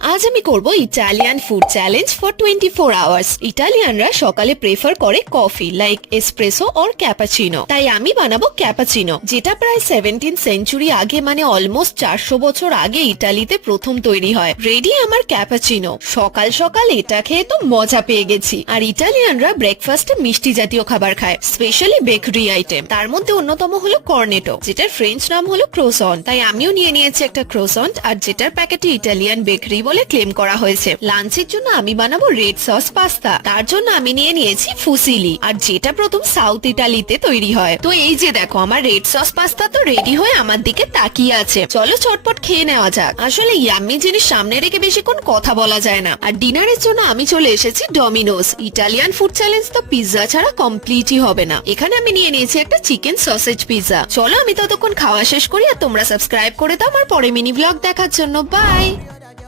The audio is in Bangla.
আজ আমি করব Italian food challenge for 24 hours. ইটালিয়ানরা সকালে প্রেফার করে coffee like espresso or cappuccino, তাই আমি বানাবো ক্যাপাচিনো, যেটা প্রায় 17th সেঞ্চুরি আগে মানে অলমোস্ট 400 বছর আগে ইটালিতে প্রথম তৈরি হয়। রেডি আমার ক্যাপাচিনো। সকাল সকাল এটা খেয়ে তো মজা পেয়ে গেছি। আর ইটালিয়ানরা ব্রেকফাস্টে মিষ্টি জাতীয় খাবার খায়, স্পেশালি বেকারি আইটেম। তার মধ্যে অন্যতম হলো কর্নেটো, যেটার ফ্রেঞ্চ নাম হলো ক্রোসন। তাই আমিও নিয়ে নিয়েছি একটা ক্রোসন, আর যেটার প্যাকেটে ইটালিয়ান বেকারি বলে ক্লেম করা হয়েছে। লাঞ্চের জন্য আমি বানাবো রেড সস পাস্তা। তার জন্য আমি নিয়ে নিয়েছি ফুসিলি, আর যেটা প্রথম সাউথ ইটালিতে তৈরি হয়। তো এই যে দেখো, আমার রেড সস পাস্তা তো রেডি হয়ে আমার দিকে তাকিয়ে আছে। চলো চটপট খেয়ে নেওয়া যাক। আসলে ইয়াম্মি জিনিস সামনে রেখে বেশিক্ষণ কথা বলা যায় না। আর ডিনারের জন্য আমি চলে এসেছি ডমিনোস। ইটালিয়ান ফুড চ্যালেঞ্জ তো পিৎজা ছাড়া কমপ্লিটই হবে না। এখানে আমি নিয়ে নিয়েছি একটা চিকেন সসেজ পিৎজা। চলো আমি ততক্ষণ খাওয়া শেষ করি, আর তোমরা সাবস্ক্রাইব করে দাও আমার পরে মিনি ব্লগ দেখার জন্য। বাই।